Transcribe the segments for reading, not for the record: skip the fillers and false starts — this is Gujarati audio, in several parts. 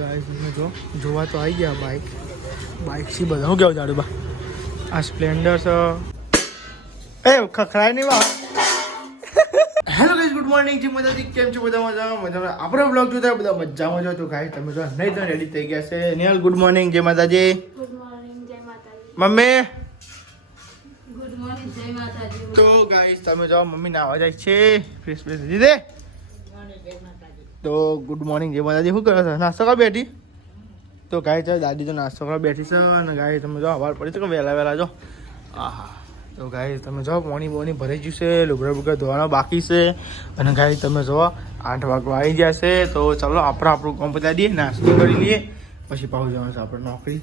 જો જોવા તો આવી ગયા બાઇક થી બધા હું કેવું જાડું બા આ સ્પ્લેન્ડર છે એ ખખડાય નહીં બા હેલો ગાઈસ ગુડ મોર્નિંગ જી મજાથી કેમ છો બધા મજામાં આપણો બ્લોગ જોતા બધા મજામાં જો તો ગાઈસ તમે જો નહીં તો રેડી થઈ ગયા છે નેહલ ગુડ મોર્નિંગ જય માતાજી ગુડ મોર્નિંગ જય માતાજી મમ્મી ગુડ મોર્નિંગ જય માતાજી તો ગાઈસ તમે જો મમ્મી નાવા જાય છે ફ્રેશ દીધે તો ગુડ મોર્નિંગ જય માતાજી શું કરો છો નાસ્તો કરવા બેઠી તો ગાય છે દાદી તો નાસ્તો કરવા બેઠી છે અને ગાય તમે જો હવાર પડી તો વહેલા જો આહા તો ગાય તમે જો બોની ભરાઈ ગયું છે લુગડા બુગડા ધોવાના બાકી છે અને ગાય તમે જો 8 વાગવા આવી ગયા છે તો ચાલો આપણું કામ પતાવી દઈએ નાસ્તો કરી લઈએ પછી પાછું જવાનું છે આપણે નોકરી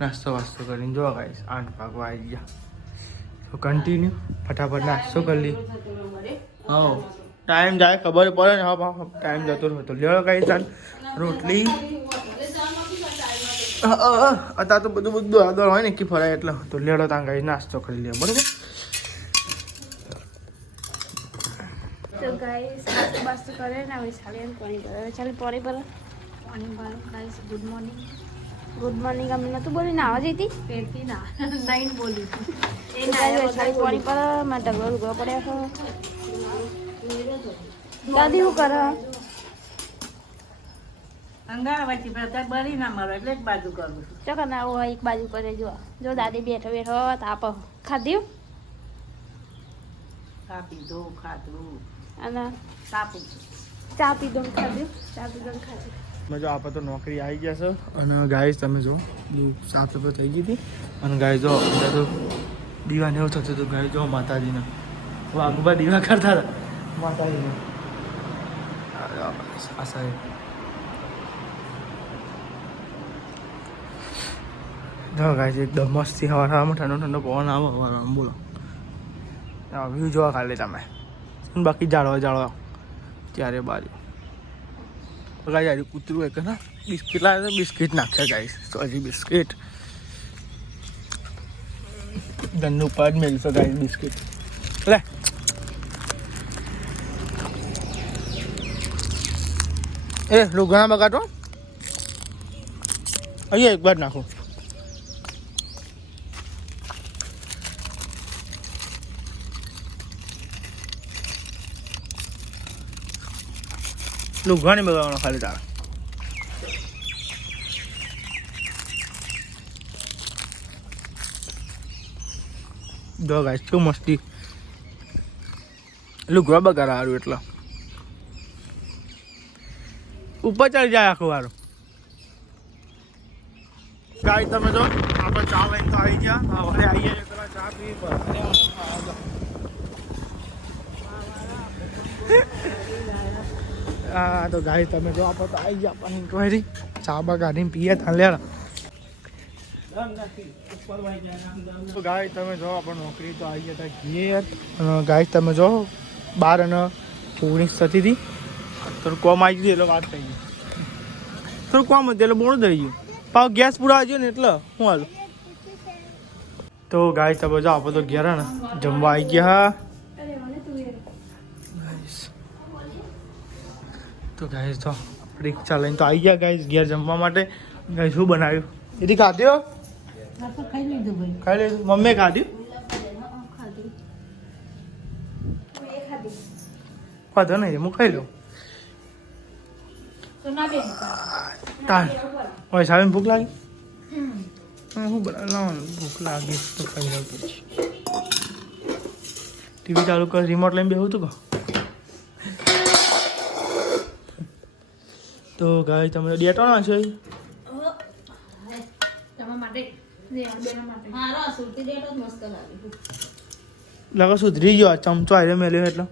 નાસ્તો વાસ્તો કરીને જો ગાય 8 વાગવા આવી ગયા તો કન્ટિન્યુ ફટાફટ નાસ્તો કરી લઈએ હા ટાઈમ જાય ખબર પડે ને હા ટાઈમ જતો રહ્યો તો લેવો કઈ ચાલ રોટલી અત્યારે તો બધું આદર હોય ને કે ફરાય એટલે તો લેડો ત્યાં ગાઈ નાસ્તો કરી લે બરોબર તો ગાઈસ નાસ્તો કરે ને હવે ચાલે પાણી ભરે પાણી ભરે ગાઈસ ગુડ મોર્નિંગ અમે નતું બોલી નાવા જઈતી પેરતી ના નહીં બોલી એ ના પાણી પર માં ઢગલો લુગડો પડ્યા છે દાદી શું કરે અંગારવાથી પ્રતાપ બળી ના મારો એટલે જ બાજુ કરું જો કે ના હોય એક બાજુ કરે જો દાદી બેઠો તાપ ખાધ્યું ચા પીધો ખાધું અને ચા પીધું ચા પીધો ખાધ્યું મેં જો આપણે તો નોકરી આવી ગયા છે અને ગાઈસ તમે જો સાફ સફાઈ થઈ ગઈ હતી અને ગાય જો બધા તો દીવાને એવું થતું હતું ગાય જો માતાજીને વાઘુબા દીવા કરતા હતા માતાજીને આ સાહેબ જો ગાય એકદમ મસ્તી હવામાં ઠંડો પવન આવે હવામાં બોલો વ્યૂ જોવા ખાલી તમે બાકી જાળવા ત્યારે બાજુ ગાય આજે કૂતરું એક ના બિસ્કિટ લાવે બિસ્કિટ નાખ્યા ગાઈસ તો હજી બિસ્કિટ ધનનું ઉપર જ મેળવશો ગાઈસ બિસ્કિટ લે એ લુગણા બગાડો અહીંયા એક બાર નાખો લુગણા નહીં બગાડવાનો ખાલી તારા જો ગાઈસ શું મસ્તી લુગડા બગાડ સારું એટલે ઉપર ચડી જાય આખું વારું ગાય તમે જો આપણે ચા લઈને તો આવી ગયા હવે આવીએ પેલા ચા પી હા તો ગાય તમે જો આપણે તો આવી ગયા પણ ઇન્ક્વાયરી ચા બા કાઢીને પીએ ત્યાં લેડા તો ગાય તમે જો આપણે નોકરી તો આવી ગયા હતા ઘેર ગાય તમે જો 12:19 થતી હતી થોડું કોમ આવી ગયું એટલે વાત થઈ ગઈ થોડું કોમ હતું એટલે બોણ થઈ ગયું પાવ ગેસ પૂરા આવી ગયો ને એટલે હું હાલું તો ગાય તમે જો આપણે તો ઘેર ને જમવા આવી ગયા તો ગાય તો રિક્ષા લઈને તો આવી ગયા ગાય ઘેર જમવા માટે ગાય શું બનાવ્યું એથી ખાધ્યો ખાઈ લીધું ભાઈ ખાઈ લીધું મમ્મીએ ખાધ્યું ખાધો નહીં હું ખાઈ લઉં તાન હોય સાહેબ ભૂખ લાગી હું બનાવવાનું ભૂખ લાગી તો ખાઈ લઉં પછી ટીવી ચાલુ કર રિમોટ લઈને બેહું તું કહો તો ગાય તમે ડેટો ના છે લગો સુધરી ગયો ચમચો આજે મેલ્યો એટલે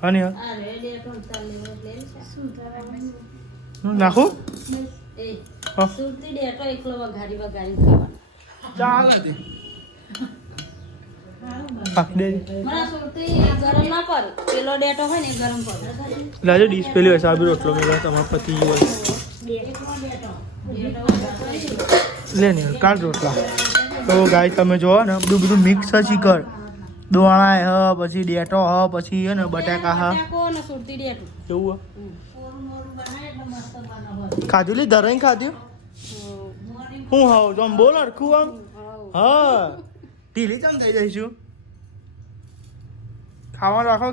હા ને નાખું ચાલે લાજો ડીશ પેલી હોય સાબી રોટલો મેળવા તમારા પતિ હોય લે ને કાઢ રોટલા તો ગાય તમે જોવો ને બધું મિક્સ જ કર દોણા હ પછી ડેટો હ પછી હે ને બટાકા હ એવું ખાધું લી ધરાઈ ખાધું હું હાવ તો આમ બોલ હરખું આમ હા ઢીલી ચમ થઈ જઈશું ખાવાનું રાખો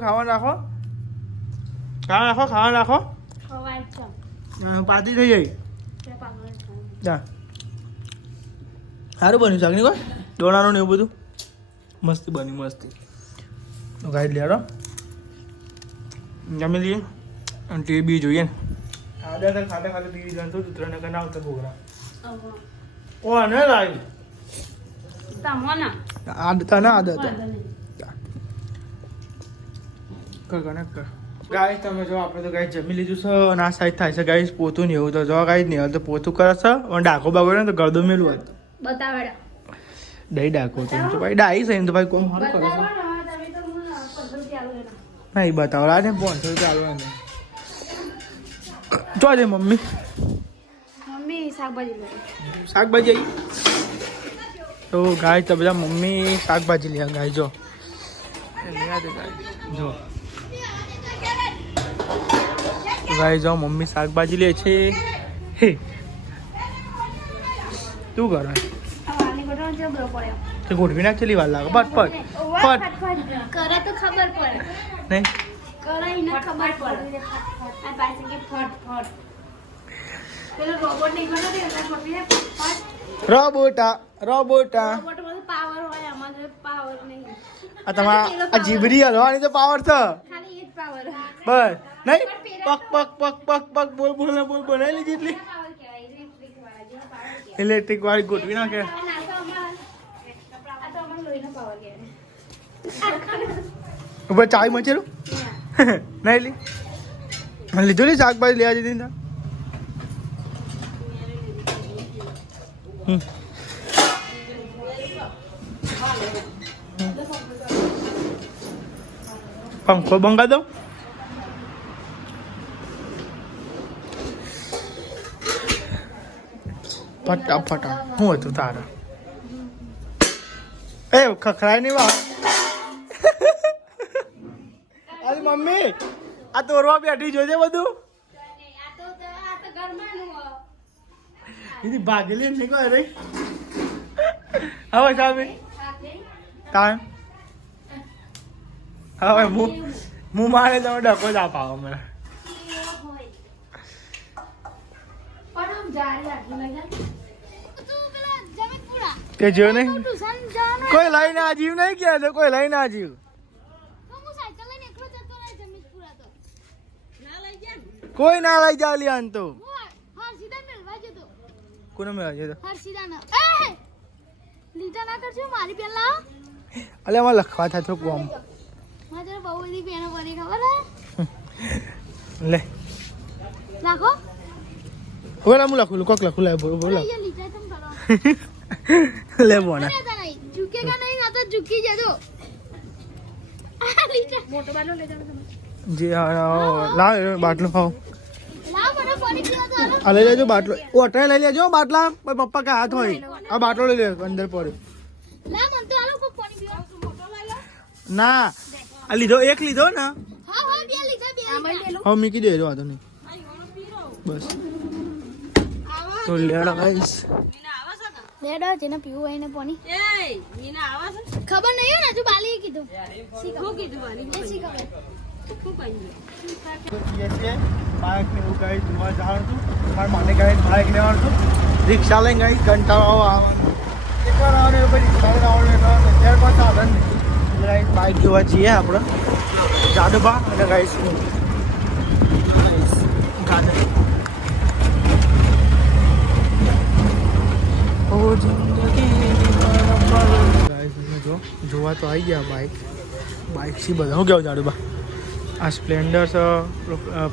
ખવાય છે પાતી થઈ જાય તે પાગલ છે જા સારું બન્યું શાક નહીં કોઈ દોણાનું ને એવું બધું મસ્તી બની મસ્તી તો ગાઈ લેડો જમી લઈએ અને ટીવી બી જોઈએ ને ખાતે ટીવી જોઈને તો ઉતરાને કઈ ના આવતા પ્રોગ્રામ ઓ ને લાવી તમોના આદત ના આદત કર ગાઈસ તમે જો આપણે તો ગાઈસ જમી લીધું છે અને આ સાઈડ થાય છે ગાઈસ પોતું ને એવું તો જો ગાઈસ નહીં તો પોતું કરે છે અને ડાકો બાગો ને તો ગળદો મેલું હતું બતાવડા દહીં ડાકો તો ભાઈ ડાઈ છે ને તો ભાઈ કોમ સારું કરે છે ના એ બતાવડા ને 500 રૂપિયા આલવાના જો દે મમ્મી શાકભાજી આવી તો ગાય તો બધા મમ્મી શાકભાજી લે ગાય જો જો ગાય જો મમ્મી શાકભાજી લે છે હે તું કરે તે ગોઠવી નાખ ચલી વાર લાગે પટ કરે તો ખબર પડે નહીં કરે એને ખબર પડે આ પાસે કે ફટ પેલો રોબોટ નહીં કરતો તે અંદર ફટને ફટ રોબોટા રોબોટ માં પાવર હોય આમાં પાવર નહીં આ તમારા આ જીબડી હલવાની તો પાવર છે ખાલી એક પાવર બસ નહીં પક બોલ બનાવી લીધી એટલી પાવર કહેવાય ઇલેક્ટ્રિક વાળા જેવો પાવર કહેવાય ઇલેક્ટ્રિક વાળી ગોઠવી નાખે આ તો અમાર લોહીનો પાવર કહેવાય ઉપર ચાય મચેલું નહીં લી લીધું ને શાકભાજી લેવા દીધી ને પંખો બંગા દઉં ફટાફટ શું હતું તારા એ ખખડાય નહીં વા અરે મમ્મી આ તોરવા બેઠી જોજે બધું દીદી ભાગેલી નહીં કોઈ રહી હવે સાહેબ ટાઈમ હવે હું મારે તમે ડકો જ આપાવો અમે તે જો નહીં કોઈ લઈને આજીવ નહીં કે કોઈ લઈને આજીવ કોઈ ના લઈ જા લિયાન તો કોને મેળવા છે તો લીટા ના કરજો મારી પેલા અલે આમાં લખવા થાય તો કોમ મારે બહુ બધી પેનો પડી ખબર હે લે નાખો ઓલા હું લખું કોક લખું લે બોલો ये લીટા तुम करो લે બોના झुकेगा नहीं ना तो झुकी जा दो લીટા મોટો બાટલો લઈ જાવ તમે જી લાવ બાટલો ખાઓ લાવ મને પાણી પીવા દો હાલો આ લઈ લેજો બાટલો ઓટરે લઈ લેજો બાટલા પપ્પા કા હાથ હોય આ બાટલો લઈ લે અંદર પડે લાવ મન તો હાલો કો પાણી પીવા મોટો લઈ લો ના આ લીધો એક લીધો ને હા હા બે લીધા બે આમાં લઈ લો હવે મીકી દેજો વાંધો નહીં બસ તો લેડો ગાઈસ લેડો જેને પીવું હોય ને પાણી ખબર નહીં ને હજુ બાલી કીધું શું કીધું બાલી શી ખબર બાઇક ને એવું ગાઈ જોવા જવાનું હતું મારા માટે ગાઈ બાઇક લેવાનું હતું રિક્ષા લઈને ગાઈ કંટાળો આવવાનું એકવાર આવવાનું એવું પછી રિક્ષા લઈને આવવાનું અત્યારે કોઈ સાધન નહીં ગાઈ બાઇક જોવા જઈએ આપણે જાદુબા અને ગાઈસ ગાડી ઓ જિંદગી જો જોવા તો આવી ગયા બાઇક થી બધા હું કેવું જાડુબા આ સ્પ્લેન્ડર છે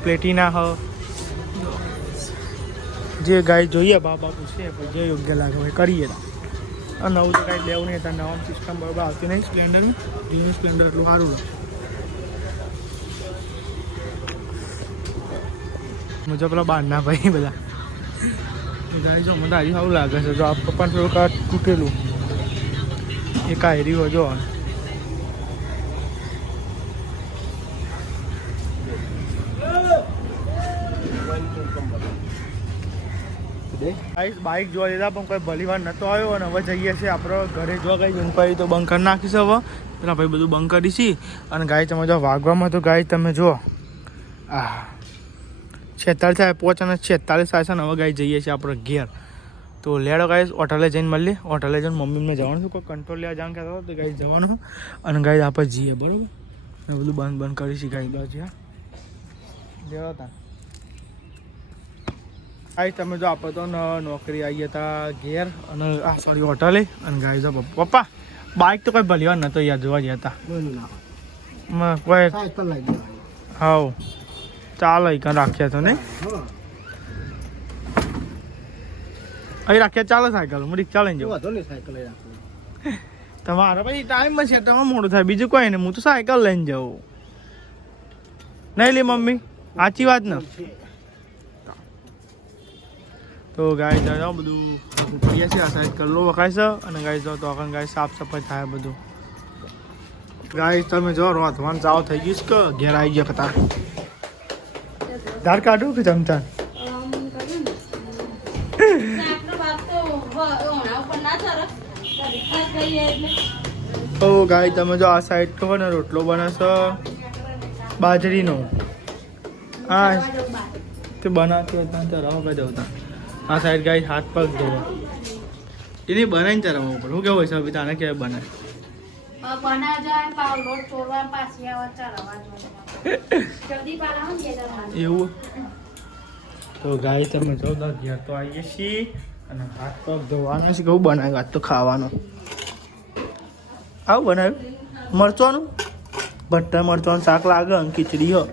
પ્લેટિના હ જે ગાય જોઈએ બાબા પૂછે જે યોગ્ય લાગે હોય કરીએ આ નવું તો કાંઈ લેવું નહીં હતા નવા સિસ્ટમ બરાબર આવતી નહીં સ્પ્લેન્ડરમાં જૂનું સ્પ્લેન્ડર એટલું સારું લાગે મુજબ પેલા બહારના ભાઈ બધા ગાય જો મને હજી સારું લાગે છે જો આ પપ્પાને થોડુંક આ તૂટેલું એ કાયરી હોય જો દે બાઇક જોવા લીધા પણ કોઈ ભલી વાર નતો આવ્યો અને હવે જઈએ છીએ આપણે ઘરે જોવા ગઈ ઇન્ક્વાયરી તો બંધ કરી નાખીશ હવે પેલા ભાઈ બધું બંધ કરીશી અને ગાય તમે જો વાગવામાં તો ગાય તમે જુઓ 46 થાય 5 અને 46 થાય છે ને હવે ગાય જઈએ છીએ આપણે ઘેર તો લેડો ગાય હોટલે જઈને મળીએ હોટલે જઈને મમ્મીને જવાનું છું કોઈ કંટ્રોલ લેવા જવાનું કહેતો તો ગાય જવાનું અને ગાય આપણે જઈએ બરાબર ને બધું બંધ કરીશી ગાય બાજુ જેવા હતા ગાય તમે જો આપણે તો નોકરી આવી હતા ઘેર અને સોરી હોટલે અને ગાય જો પપ્પા બાઇક તો કોઈ ભલી વાર નતો યાર જોવા ગયા હતા કોઈ હાવ ચાલો કાં રાખ્યા તો ને અહીં રાખ્યા ચાલો સાયકલ હું રિક્ષા લઈને જાઉં તમારા પછી ટાઈમ છે તમારે મોડું થાય બીજું કોઈ નહીં હું તો સાયકલ લઈને જાઉં નહીં લે મમ્મી સાચી વાત ને તો ગાય જાઓ બધું કરીએ છીએ આ સાઈડ કલ્લો વખાય છે અને ગાય જાઓ તો આગળ ગાય સાફ સફાઈ થાય બધું ગાય તમે જો રોધવાનું ચાવ થઈ ગયું કે ઘેર આવી ગયા કતાર ધાર કાઢું કે ચમચા તો ગાય તમે જો આ સાઈડ કહો ને રોટલો બને છે બાજરીનો હા તે બનાવતી હતા તો રહો કે જવતા આ સાઈડ ગાય હાથ પગ ધોવા એની બનાવીને ચાર ઉપર શું કેવું છે અભી તાને કેવાય બને એવું તો ગાય તમે જો ઘેર તો આવીએ છીએ અને હાથ પગ ધોવાના છે કેવું બનાવ્યું આજ તો ખાવાનું આવું બનાવ્યું મરચાંનું ભટ્ટા મરચાંનું શાક લાગે અને ખીચડી હો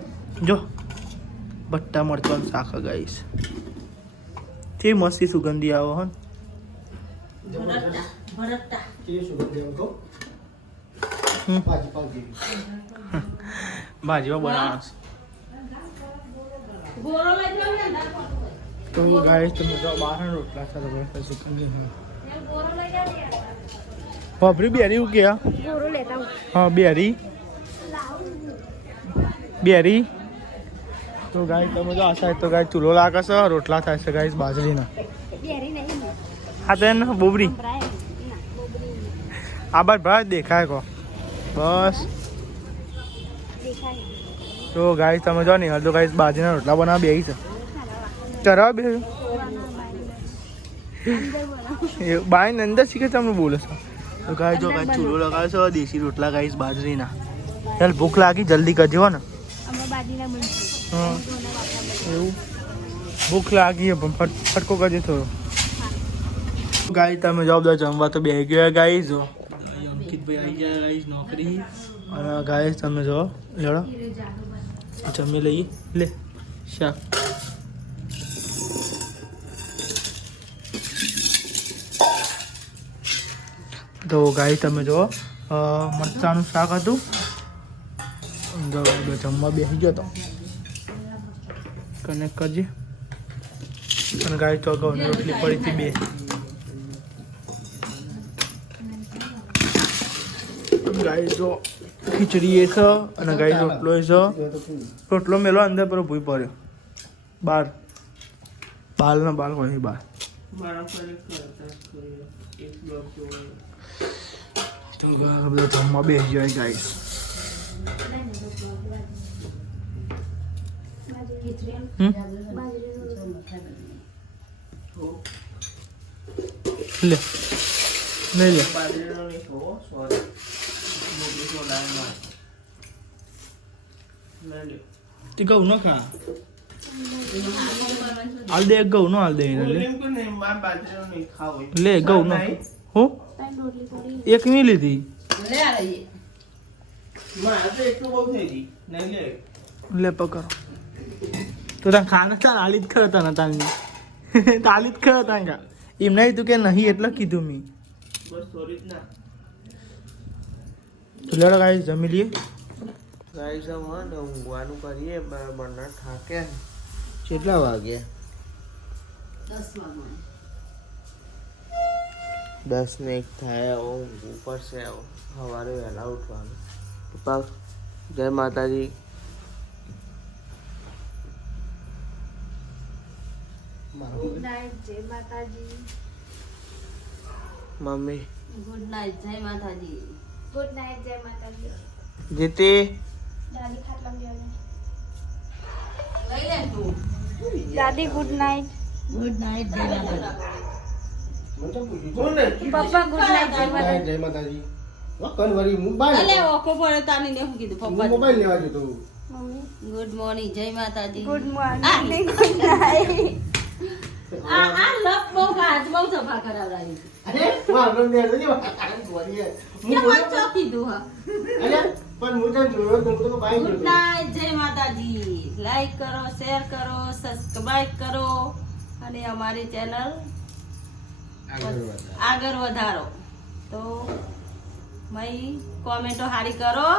જો ભટ્ટા મરચાંનું શાક ગાઈશ તે મસ્તી સુગંધી આવો હો ભાજીમાં બનાવવાનું તો ગાઈસ તમે જો બહાર રોટલા સાથે સુગંધી બાપરી બેરી હું કે હા બેરી તો ગાય તમે જો આ સાઈડ તો ગાય ચૂલો લાગે છે રોટલા થાય છે ગાય બાજરીના હા તો એને બોબરી આ બાર ભાઈ દેખાય કો બસ તો ગાય તમે જો નહીં તો ગાય બાજરીના રોટલા બનાવવા બેસી છે ચરાવ બે બાય અંદર શીખે તમને બોલે છે તો ગાય જો ગાય ચૂલો લગાવે છે દેશી રોટલા ગાઈશ બાજરીના ચાલ ભૂખ લાગી જલ્દી કરજો ને હા એવું ભૂખ લાગી પણ ફટકો કરજો થોડો ગાય તમે જાઓ બધા જમવા તો બે ગયા ગાય જો અંકિતભાઈ આવી ગયા ગાય નોકરી અને ગાય તમે જો લેડો જમી લઈએ લે શાક તો ગાય તમે જો મરચાંનું શાક હતું જમવા બેસી ગયો તો કનેક્ટ કરજે અને ગાય ચોગાવની રોટલી પડી હતી બે ગાય જો ખીચડી એ છે અને ગાય રોટલો એ છે રોટલો મેલો અંદર પર ભૂઈ પડ્યો બાર બાલના બાલ હોય બાર તો બધા જમવા બેસી જાય ગાય લે નહીં લે તે ઘઉં ન ખા હાલ દે ઘઉં નો હાલ દે લે ઘઉં ન હું એક નહીં લીધી લે પકડો તો તને ખાને ચાલ આલી જ ખરતા ને તાની તાલી જ ખરતા કા એમ નહીં તું કે નહીં એટલે કીધું મેં બસ થોડી જ ના તો લેડો ગાઈસ જમી લઈએ ગાઈસ હવે ને ઊંઘવાનું કરીએ બરાબર થાકે કેટલા વાગ્યા 10 ને 1 થાય ઊંઘ ઉપર છે સવારે વહેલા ઉઠવાનું પપ્પા જય માતાજી ગુડ નાઇટ જય માતાજી. મમ્મી ગુડ નાઇટ જય માતાજી. ગુડ નાઇટ જય માતાજી. જીતે દાદી ખાટલા લેવાને. લઈ લે તું. દાદી ગુડ નાઇટ. ગુડ નાઇટ જય માતાજી. પપ્પા ગુડ નાઇટ જય માતાજી. જય માતાજી. કન વરી મોબાઈલ અલે ઓકો પડે તાની ને હું કીધું પપ્પા મોબાઈલ લેવા જતો. મમ્મી ગુડ મોર્નિંગ જય માતાજી. Good morning good night. આ લપ બહુ કાચ બહુ સફા કરાવરાઈ. અરે મારો ને જોજે વરી કે વાત ચો કીધું હા. અરે પણ હું તો જોયો તો બાઈ ગુડ નાઇટ જય માતાજી. લાઈક કરો, શેર કરો, સબસ્ક્રાઇબ કરો અને અમારી ચેનલ આગળ વધારો. તો મય કોમેન્ટો હારી કરો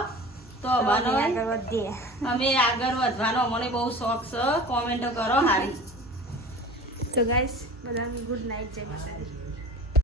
તો અમારો આગળ વધીએ. અમે આગળ વધવાનો મને બહુ શોખ છે. કોમેન્ટો કરો હારી. તો ગાઈસ બધાને ગુડ નાઇટ જય માતાજી.